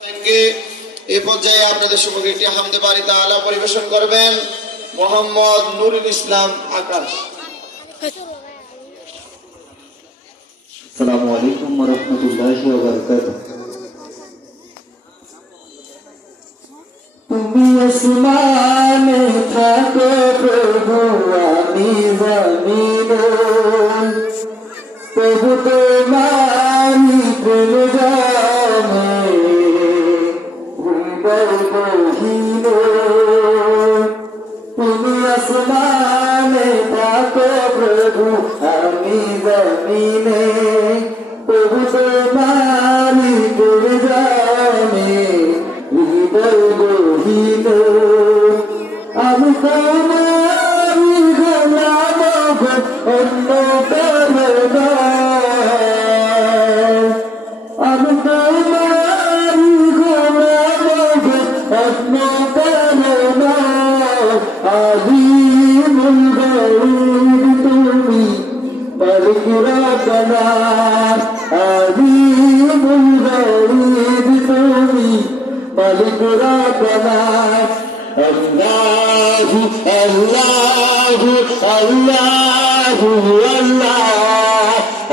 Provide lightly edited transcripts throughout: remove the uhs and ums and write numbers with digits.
এই পর্যায়ে আপনাদের সম্মুখে একটি হামদে বাড়ি তাআলা পরিবেশন করবেন মোহাম্মদ নুরুল ইসলাম আকাশ। আসসালামু আলাইকুম ওয়া রাহমাতুল্লাহি ওয়া বারাকাতুহু। তুমি আসমানে থাকো প্রভু, আমি জমিনে, প্রভু তোমারি প্রেম জানে হৃদয় গহীনে। তুমি আসমানে থাকো প্রভু, আমি জমিনে, প্রভু তোমারি প্রেম জানে হৃদয় গহীনে। আমি তোমারি গোলাম গো, অন্য কারো নয়। আমি তোমারি গোলাম গো, অন্য কারো নয়। আলিমুল গায়ব তুমি, মালিক রব্বানা। আলিমুল গায়ব তুমি, মালিক রব্বানা। আল্লাহু আল্লাহু আল্লাহু আল্লাহ,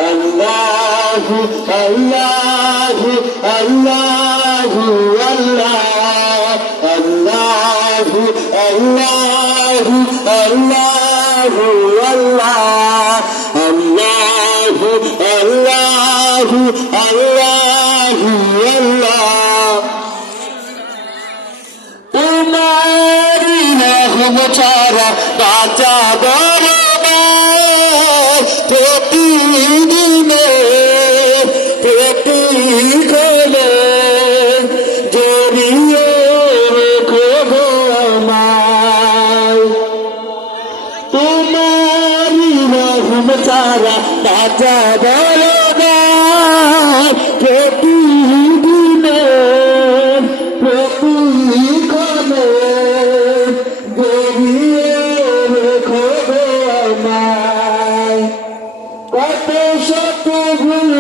আল্লাহু আল্লাহু আল্লাহু আল্লাহ, আল্লাহু আল্লাহু আল্লাহু আল্লাহ, আল্লাহু আল্লাহু আল্লাহু আল্লাহ। তোমারি রহম ছাড়া বাঁচা বড় প্রতিদিনে প্রতিক্ষণে জড়িয়ে রেখো গো আমায়। তোমারি রহম ছাড়া বাঁচা বড় প্রতিদিনে প্রতিক্ষণে জড়িয়ে রেখো গো আমায়। কত শত ভুল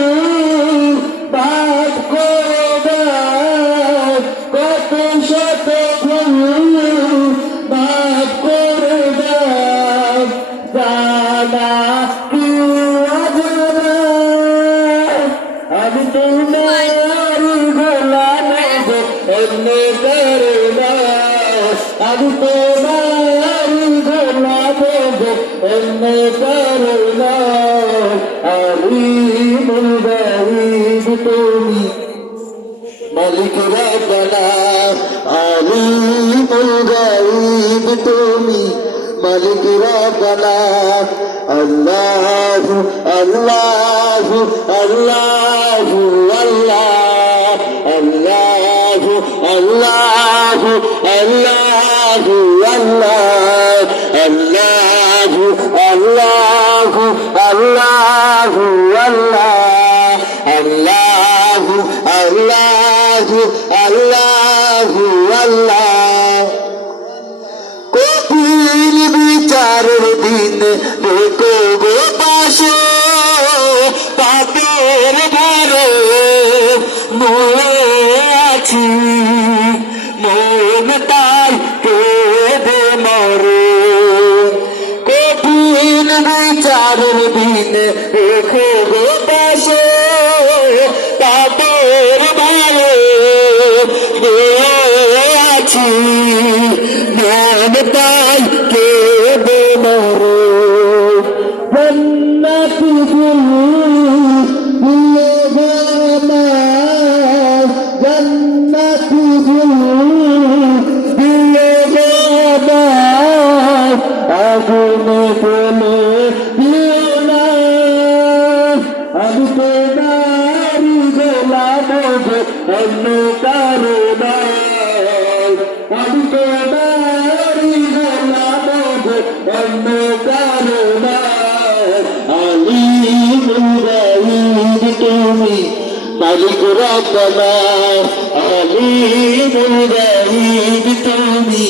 বাদ করে দাও, কত শত ভুল বাদ করে দাও, জানা কি অজানা। আমি তোমারি গোলাম গো, অন্য কারো নয়। আমি তোমারি গোলাম গো, অন্য কারো নয়। আলিমুল গায়ব তুমি, মালিক রব্বানা। আলিমুল গায়ব তুমি, মালিক রব্বানা। আল্লাহু আল্লাহু আল্লাহু আল্লাহ, আল্লাহু আল্লাহু আল্লাহু আল্লাহ, আল্লাহু আল্লাহু আল্লাহু আল্লাহ, আল্লাহু আল্লাহু আল্লাহু আল্লাহ। কঠিন বিচারের দিন রেখো গো পাশে, পাপের ভারে মরে আছি, মন তাই কেঁদে মরে। কঠিন বিচারের দিন রেখো গো পাশে, পাপের ভারে মরে আছি, মন তাই কেঁদে মরে। জান্নাতি ফুল দিয়ে গো আমায়, জান্নাতি ফুল দিয়ে গো আমায়, আগুনে ফেলে দিও না। আমি তোমারি গোলাম গো, অন্য কারো নয়। আমি তোমারি গোলাম গো, অন্য কারো নয়। আলিমুল গায়ব তুমি, মালিক রব্বানা। আলিমুল গায়ব তুমি,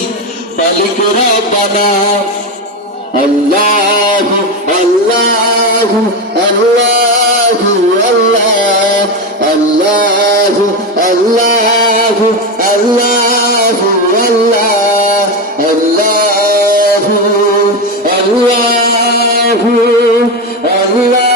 মালিক রব্বানা। আল্লাহু আল্লাহু আল্লাহু আল্লাহ, আল্লাহু আল্লাহু আল্লাহ আল্লাহ আল্লাহ